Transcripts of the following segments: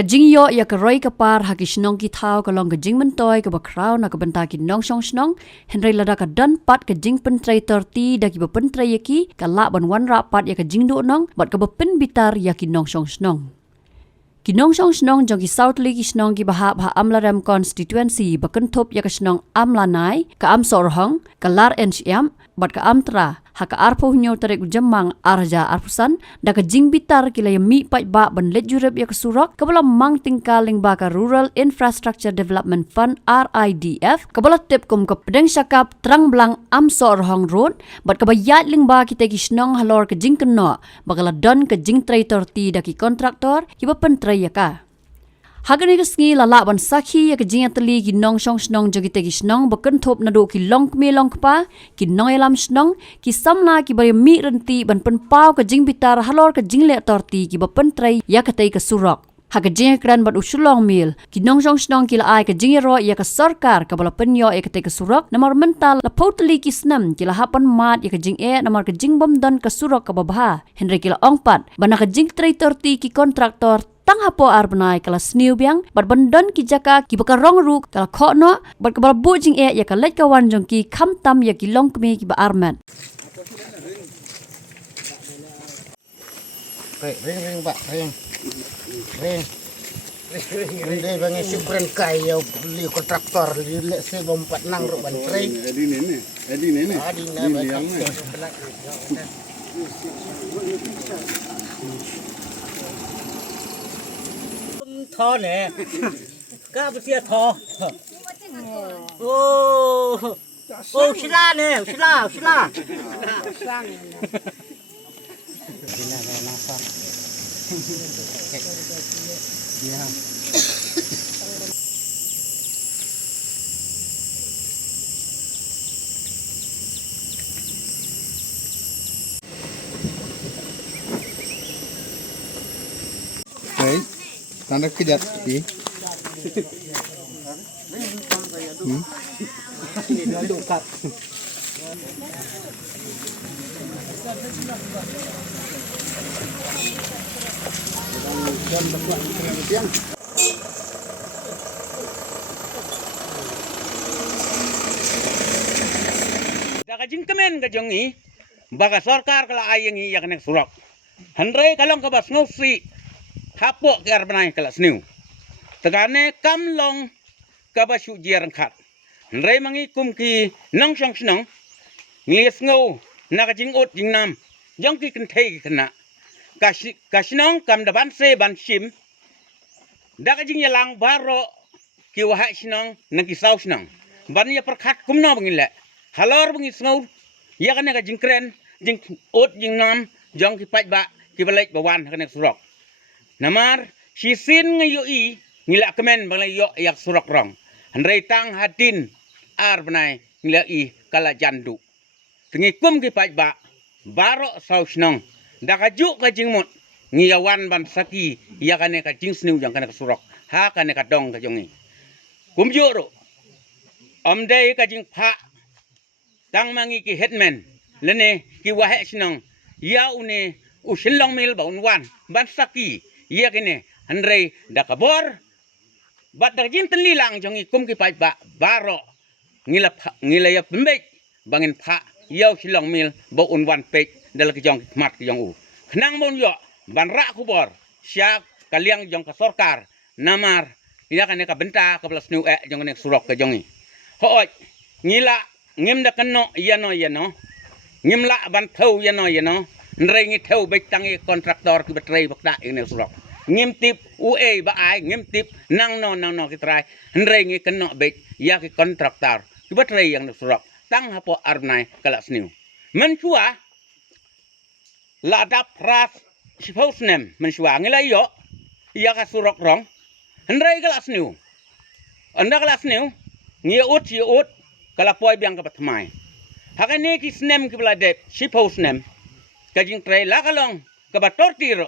Kajing yo ya keroi kapar haki shnong ki thau kalong kajing mentoy ke bakrau na kabenta ki nong shong shnong henry lada ka dan pat kajing pentrai terti da ki bepentrai yaki kalak ban wan rapat ya kajing do nong bat ka bepen bitar ya ki nong shong shnong. Ki nong shong shnong jong ki South Lake ki shnong ki bahap ha amlaram constituency bakentop ya ka shnong amlanai ka am sorhong kalar NCM bat ka amtra ha ka arpo nyo tarik jemang arja arpusan da ka jing bitar kila ya mi pai ba ban let jurep ya ka surak kabala mang tingkaling ba ka Rural Infrastructure Development Fund RIDF kabala tip kum ka pedeng syakap terang belang am sorhong road bat ka bayat ling ba kita ki shnong halor ka jing keno bakala don ka jing traitor ti da ki kontraktor ki ba pentrai ya ka. Hagani kesngi lala ban sakhi ya kejing atli ki nong shong shnong jogi tegi shnong baken thop na do ki long kme long kpa ki nong elam shnong ki samna ki bari mi renti ban pen pau ka jing bitar halor ka jing le torti ki ba pen trai ya ka tei ka surok ha ka jing kran bat usulong mil ki nong shong shnong ki la ai ka jing ro ya ka sarkar ka bala pen yo ya ka tei ka surok namar mental la potli ki snam ki la hapan mat ya ka jing namar ka jing bom dan ka surok ka babha henry ki la ongpat bana ka jing trai torti ki kontraktor tang hapo arbnai kala sniu biang bat bandon ki jaka ki baka rong ru kala khokno bat ka bu jing ya ka lek kawan jong ki kham tam ya ki long kme ki ba arman ring pak ring deh bang syukran kaya li kontraktor li lek se bom pat nang ro ban trei adi nene yang thò nè cá bữa xưa thò ô sila nè sila Baik, tanda kejat di. Daga jingkemen ka jongi baga sarkar kala ayengi yaknek surak handre kalong ka bas ngosi hapo ke arbnai kala sniu tegane kamlong ka basu jerang khat handre mangi kumki nong shong shnong ngies ngo naga jing ot jing nam jong ki kentei kena kashnong kam da ban se ban shim daga jing yalang baro ki wahai shnong nang ki sau shnong ban ya perkhat kumno bangile halor bengi sngow ya kan ka jingkren jing ot jing nam jong ki paj ba ki balek bawan kan surok namar sisin ngayo i ngila kemen balai yo yak surok rong handrai tang hadin ar benai ngila i kala jandu tengi kum ki paj ba baro sau snong da ka ju ka jingmot ngiyawan ban saki ya kan ka jing sniu jang kan ka surok ha kan ka dong ka jongi kum joro omdei ka jing pha tang mangi ki headman lene ki wahe sinong ya une usilong mil ba unwan ban saki ya kene handrei da kabor bat da jin ten lilang jongi kum ki pai ba baro ngila ya pembek bangin pha ya usilong mil ba unwan pek dal ki jong mat ki jong u khnang mon yo ban ra kubor syak kaliang jong ka sarkar namar ya kane ka benta ka plus new jong ne surok ka jongi hooj ngila ngim da kano yano ngim la ban thau yano ndrei ngi thau bek tangi kontraktor ki betrei bakda ine surok ngim tip ue ba ai ngim tip nang no ki trai ndrei ngi kano bek ya ki kontraktor ki betrei yang surok tang hapo arnai kala sniu men chua la da pras siposnem men chua ngila yo ya ka surok rong ndrei kala sniu anda kala sniu ngi ut kala poi biang ka patmai hakane ki snem ki blade shipo snem kajing trai la kalong ka batortiro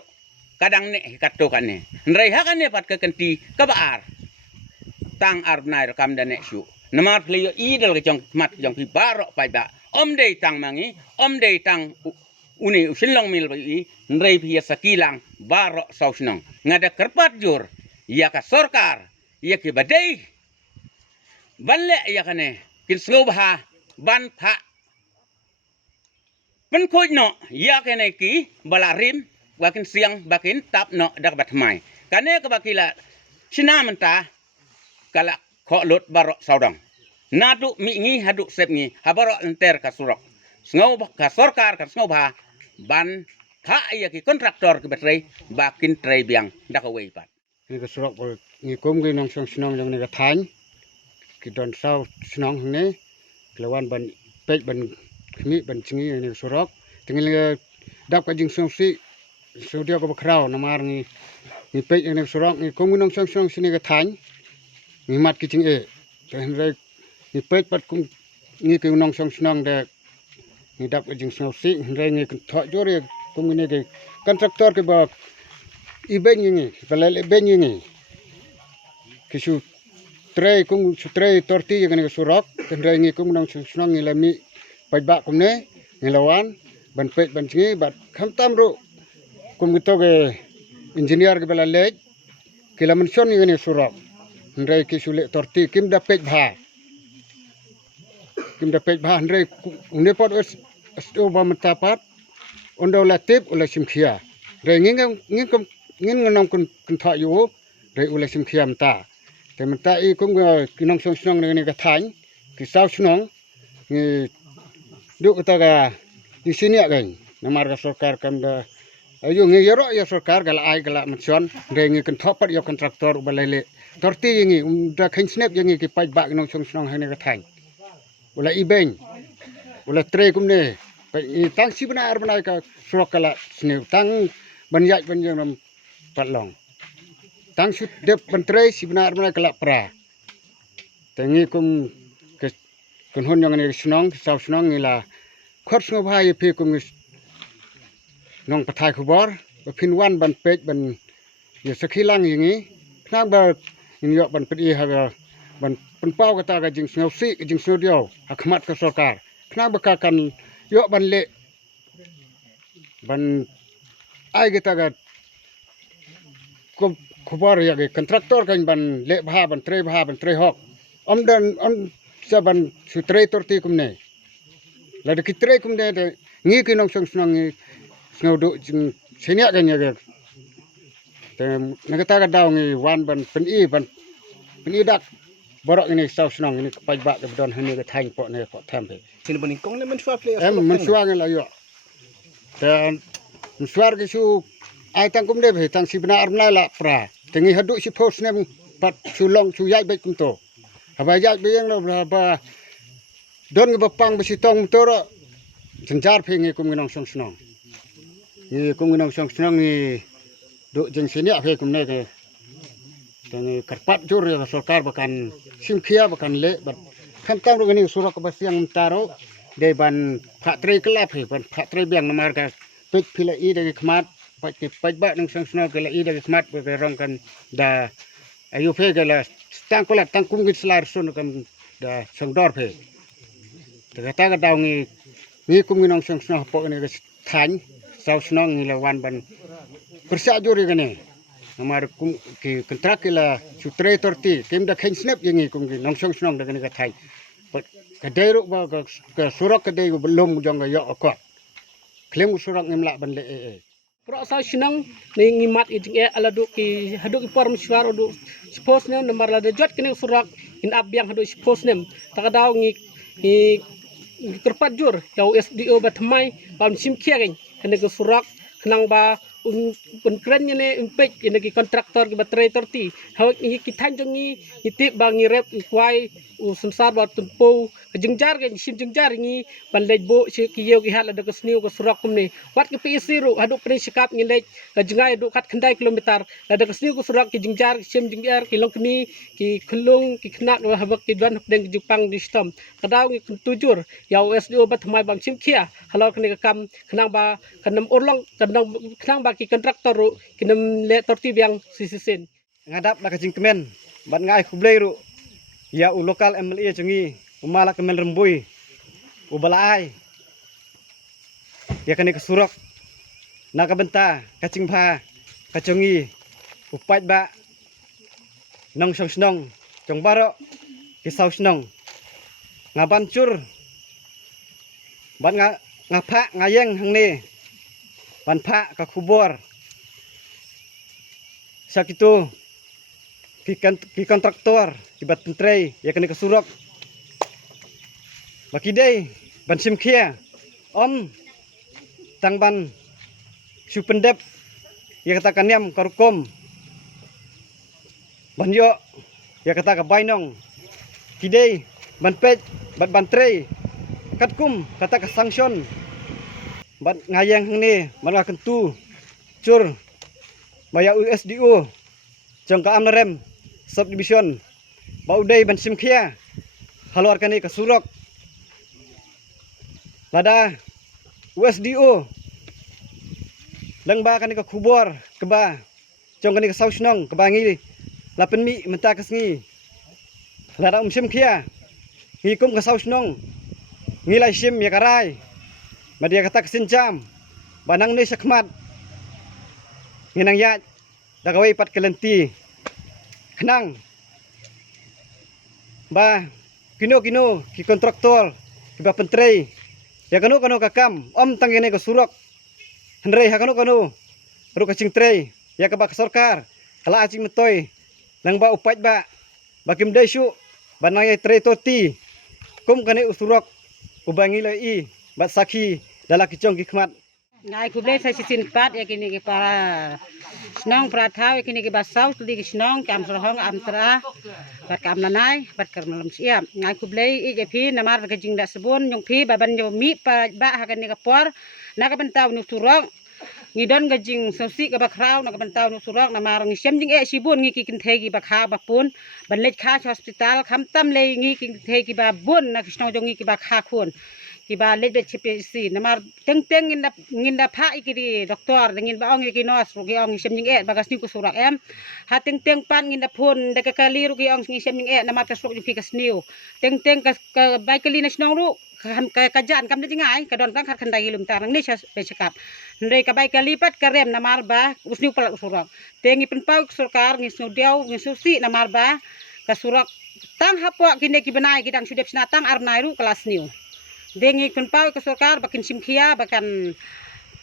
kadang ne kato kane ndrai hakane pat ka kanti ka baar tang arbnai rakam dane shu namar pleo idal ka jong mat jong pi baro pai ba omdei tang mangi omdei tang uni usilong mil ba i ndrai pi sakilang baro sausnong ngada kerpat jur ya ka sorkar ya ki badai balle ya kane kin slobha ban pha pen khoj no ya kane ki balarim wakin siang bakin tap no dak bat mai kane ka bakila sina menta kala kho lot barok saudang nadu mi ngi hadu sep ngi habaro enter ka surok ngau ka sorkar ka ngau ba ban pha ya ki kontraktor ki batrei bakin trei biang dak away pat ni ka surok bol ni kum gi nong song snong jong ni ka thain ki don sau snong ne lawan ban pej ban khmi ban chingi ni surok tingil dap ka jing song si sudio ko bakrao namar ni pej ni surok ni kum gi nong song snong sini ka thain ni mat ki ching e ten rei ni pej pat kum ni ki nong song snong de ni dap ka jing song si rei ni tho jore kum ni ke kontraktor ke ba iben ni balal iben ni kisu trei kung trei torti yang ni surok tendrai ni kung nong snong ni lami pajba kumne ni lawan ban pej ban chingi bat kham tam ru kum gito ke engineer ke bala lej kila mention ni surok tendrai kisu le torti kim da pej bha tendrai ne pot sto ba matapat ondo latip ula simkhia rei ngin nong kun tha yu rei ula simkhia mta te mta I kum ki nong song snong ni ka thain ki sau snong ni du ka ga di sini agan namar ka sarkar kam da ayo ngi yoro ya sarkar gal ai gala mention rei ngi kan thopat yo kontraktor balele torti ngi da khin snap ngi ki paj ba nong song snong ni ka thain ula ibeng ula tre kum ne tang si benar ka surok kala sini tang banjak banjang nam patlong tang sut dep bentrei si benar kala pra tangi kum ke kunhun yang ni snong sau snong ni la khot sngo bhai phe kum nong pathai khubor phin wan ban pej ban ye sakhilang yingi khang ba in yo ban pedi ha ban pen pau kata ka jing sngo si jing sngo dio akhmat ka sarkar khang ba ka kan yo ban le ban ai kita ga khubor ya ge kontraktor kan ban le bha ban tre hok om sa ban su tre torti kumne la de kitre kumne de ngi ki nong song snong ngi sngo do senia ga nya ge te nagata ga daw ngi wan ban pen I dak borok ini sau snong ini paj ba ke don hani ke thain po ne po tham pe Sini bani kong le mensua play. mensua ngi la yo te mensua ke su ai tang kum de be tang si benar la pra tengi hadu si post ne pat su long su yai be kum to haba yai be yang lo ba don ngi bapang be si tong to ro senjar phe ngi kum ngi nong song snong ni kum ngi nong song snong ni do jeng sini phe kum ne ke tengi karpat jur ya sarkar bakan simkhia bakan le bat kham tam ro ni surok ba siang taro de ban pha tre kelap he ban pha tre biang namar ka pek phila I de khmat paj ba nang sang snong ke la I de khmat be rong kan da ayu phe ke la tang kolat tang kum gi slar sun kan da sang dor phe te ta ga daw ngi kum ngi nong sang snong po ni ke thain sau snong ni la wan ban persa juri ke ni namar kum ki kontrak ke la su tre torti kim da khin snap yengi kum gi nong sang snong da ke ni ka thai ka dei ro ba ka surok ka dei belum jong ga yo ko klem surok ngim la ban le Pro sa sinang ni ngimat ijing aladu ki hadu ki form suara du suppose ne nomor la de jot kini surak in abyang hadu suppose nem takadaw ngi kerpat jur yau SDO batmai pam sim kiageng kene ke surak kenang ba keren ne impek ine ki kontraktor ki baterai torti haw ngi ki tanjong ngi iti ba ngi rep kwai samsar ba tumpo jengjar ke sim jengjar ngi ban lejbo si ki yeu ki hal ada ke sniu ke surak kumne wat ke PC ru hadu pre sikap ngi lej ka jengai du kat khandai kilometer ada ke sniu ke surak ki jengjar sim jengjar ki longkni ki khulung ki khnak wa habak ki dan deng jupang di stom kadaw ngi tujur yau SDO bat mai bang sim khia halo kene ka kam khnang ba kanam urlong khnang ba ki kontraktor ru kinam le torti biang sisisin ngadap la kajing kemen ban ngai khublei ru ya u lokal MLA cungi umala kemen rembui u balaai ya kene kesurok na ka benta kacing pha kacungi u paj ba nong song snong jong baro kisau snong ngabancur ban ngapa ngayeng hang ni ban pha ka kubor sakitu ki kontraktor ki bat pentrei ya kena kesurok bakidei ban simkhia om tang ban supendep ya kata kaniam karukom ban yo ya kata ka bainong kidei ban pej bat ban trei katkum kata ka sanction bat ngayang hang ni ban ka kentu cur maya USDO jong ka amrem subdivision baudai ban simkhia haluarkan ni ka surok lada USDO langba kan ka kubor keba jong kan ka sausnong keba ngi lapen mi menta kasngi lada simkhia ngikum ka sausnong ngilai sim ya karai madia kata kesinjam banang ni sakmat nginang ya dagawai pat kelenti kenang ba kino ki kontraktor ki ba pentrei ya kanu kakam om tangene ka surok hendrei ha kanu ru ka cingtrei ya ka ba sarkar kala acing metoi nang ba upat ba bakim daisu banang ye trei toti kum kane usurok ubangi lai bat sakhi dala kicong kikmat ngai kuble sa sisin pat ya kini ke para snong prathau ya kini ke basau tuli ke snong kam sorhong amtra bat kam nanai bat kar malam siap ngai kuble I je phi namar ke jing da sebun nyong phi baban jo mi pa ba ha kan ni ke por na ka bentau nu turong ngidon ga jing sosi ka bakrau na ka bentau nu turong namar ngi sem jing sibun ngi kin thegi bakha bapun ban let kha hospital kham tam le ngi kin thegi ba bun na snong jo ngi ki bakha khun kiba lebet CPC namar teng nginda pha ikiri doktor ngin ba ong ikinos rugi ong semjing bagas ni kusurak em ha teng pan nginda phun de kali rugi ong semjing namar kasuk ni fikas niu teng ka baikali nasnong ru kajan kam de ngai ka don kan khat khandai lum tarang ni sekap ndai ka baikali pat karem namar ba usniu pal usurak tengi penpau sarkar ngi snudiau ngi susi namar ba kasurak tang hapwa kine ki benai kidang sudep sinatang arnai ru kelas niu dengi penpau ke sarkar bakin simkhia bakan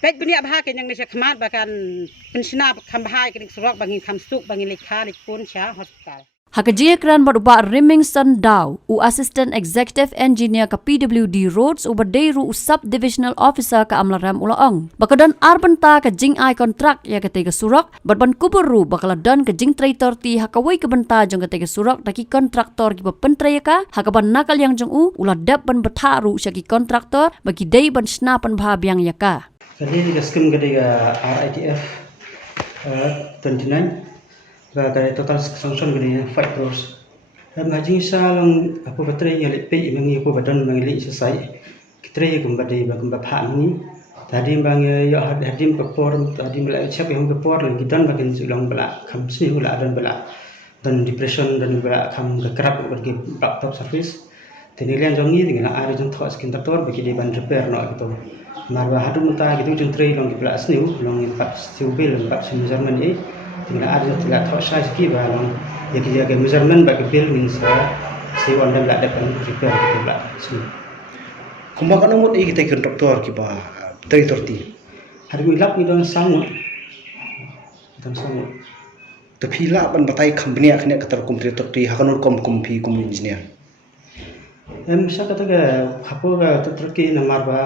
pet bunia bah ke yang ni khmat bakan pensina khambahai ke surok bangin khamsuk bangin lekha lekpun cha hospital Hakajikran berupa Remington Dow, Assistant Executive Engineer ke PWD Roads ubadeiru Subdivisional Officer ke Amlaram Ulaong. Bakadan arbenta ke jing ai kontrak ya ketiga surak, berban kuburu bakaladan ke jing traitor ti hakawai ke benta jong ketiga surak daki kontraktor ki pentraya ka, hakaban nakal yang jong uladap ban betaru syaki kontraktor bagi dei ban snapan bahabiang yaka. Kali ni skim ketiga RITF 29 và cái total sanction cái 5 crores. Mà chính sa long apa bateri yang lepi mengi apa badan mengi selesai. Kitrai kembali bagum bapha ni. Tadi bang ya hadim ke por tadi melai siap yang ke por lagi dan bagian sulang bela kam sini ula dan bela dan depression dan bela kam ke kerap bagi laptop service. Tenilian jongi dengan ada jong thos kintator bagi di ban repair no gitu. Marwa hadum ta gitu jong tray long bela sniu long impak siubil impak measurement ni. Tinggal ada tidak tahu saya segi balang ya kita measurement bagi building saya sewan dan belak depan repair kita belak sini. Kumbakan umut ini kita kontraktor kita traitor ti. Hari milap ni dan sangat. Tapi lah ban batai company akhirnya ketar traitor ti hakanur kompi engineer. Saya kata ke apa ke terki namar ba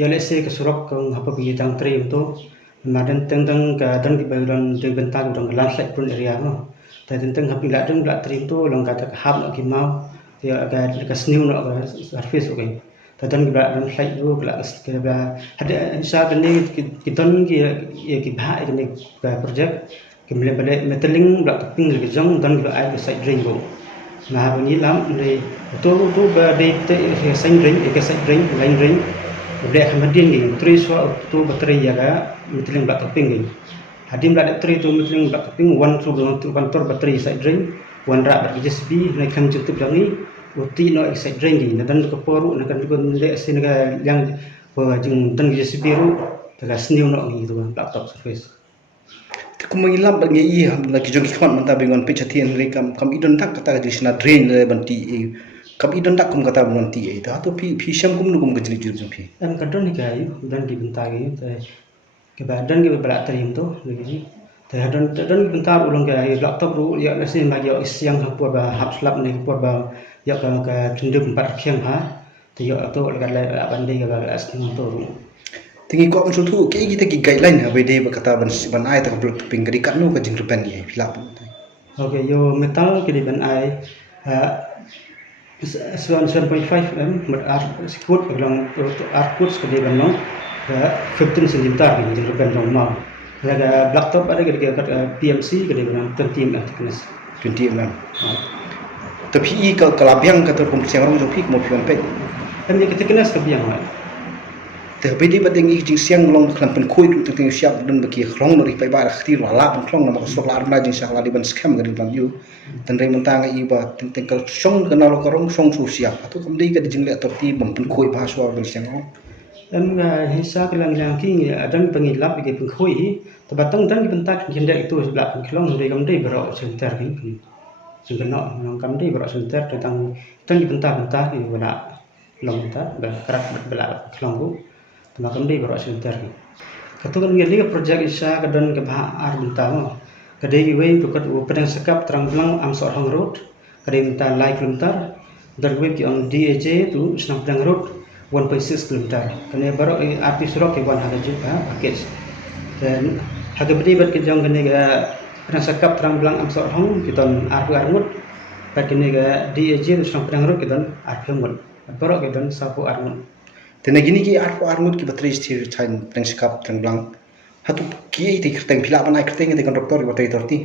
ya lese ke surok ke apa pergi tang tray itu Madan tentang keadaan di bagian di bentang orang landslide pun area no. Tapi tentang hapi ladang belak terintu orang kata hab nak kimau dia agak dekat sniu nak surface okey. Tentang belak landslide tu belak ada insya ini kita ni ki bah ini project kemudian balik metaling belak teping lagi jang dan belak air side drain tu. Nah begini lam dari tu berdei side drain line drain. Boleh kemudian ni terus waktu bateri jaga metiling belak toping ni. Hadim belak bateri tu metiling belak toping one through kantor bateri side drain, one rak bagi JCB naikkan jutup jangi, uti no side drain ni. Dan ke poru nak juga lek sini yang jeng dan JCB ru, tegak seniu no ni tu laptop surface. Kumangilap bagi lagi jong kwan manta bengon pe chathian re kam idon tak kata jisna drain le banti kam idon tak kum kata banti e ta to pi syam kum nugum gejli jur pi Em kadon ni kai dan di bentagi ke badan ke berat terim tu lagi. Dan bentar ulang ke laptop ru ya nasi bagi siang hapur ba hap slap ni hapur ba ya kan ke tunduk 4 kiam ha. Tu ya tu dekat la bandi ke ba asing tu. tingi ko am sutu ke kita ki guideline ha be de ba kata ban ai tak blok ping kadi kat no ka jing repen ye hilap Okey, yo metal ke di ban ai 7.5 mm mat skut belong arkut ke di ban no 15 cm ke jing repen normal. Ada laptop ada ke PMC ke di ban 20 mm thickness. 20 mm tapi i ka kalabiang ka to kum siang rong jong pi mo pion pe Em ni thickness ke biang mai. te be de ba ding i jing siang long klan pen khoi tu ting siap dun ba ki khlong no ri pai ba khtir wala ban khlong na ma sok la arna jing sakla di ban scam ga di ban yu tan re mun tang i ba ting kal song ka na lo ka rong song su siap tu kum dei ka di jing le to ti bom pen khoi ba so ban siang ong Em hisa ke lang ki adam pengilap ke pengkhoi te batang dan bentak jendek itu sebelah pengklong dari kamdai berok senter kan. Sungkeno nang kamdai berok senter tentang tan di bentak-bentak di wala long bentak kerak belah klong ku. Tama kamdai berok senter kan. Katukan ngeli ke projek isa kadon ke bah ar bentak mo. Kadai ki wei bukat pedang sekap terang belang amsor hang road. Kadai bentak lai kilometer. Dar wei ki on DAJ tu senang pedang road 1.6 km. Kena baru api surok ke 100 juta package. Dan harga beri bat ke jong kena ke pedang sekap terang belang amsor hang kita arpu armut. Bat kena ke DAJ tu senang pedang road kita arpu armut. Baru kita sapu armut. tena gini ki arpo armut ki batri stir chain teng skap teng blang hatu ki te kerteng pila ban ai kerteng te konduktor ki batri torti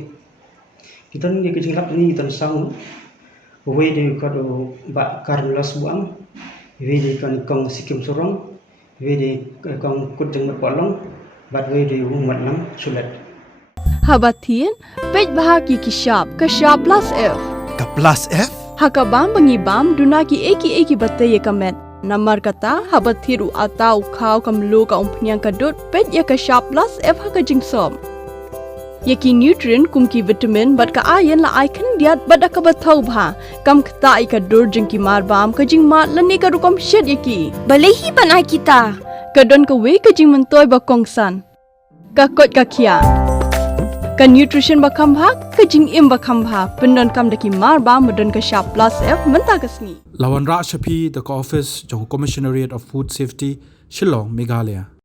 Kita ni ke jinglap ni kita sang wei de ko ba Carlos Buang wei de kan kong Sikim Sorong wei de kong kut jeng polong bat wei de umat nam sulet Habatin pej bahagi kishap plus F Ka plus F hakabam bangibam dunaki eki batay kamet Namar kata habathiru atau kau kamlu ka umpnyang kadut pet ya ka sharp plus F haka jingsom. Yaki nutrient kumki vitamin bat ka ayan la icon diat bat ka bathau bha kam khta I ka dur jingki marbam ka jing mat lani ka rukom shed yaki. Balehi banai kita. Kadon ka we ka jing mentoy ba kongsan. Ka kot ka kia. Ka nutrition ba khambha ka jing im ba khambha pendon kam daki marbam medon ka sharp plus F menta kasni. Lawan Ra Shapi the office jo Commissionariat of Food Safety Shillong Meghalaya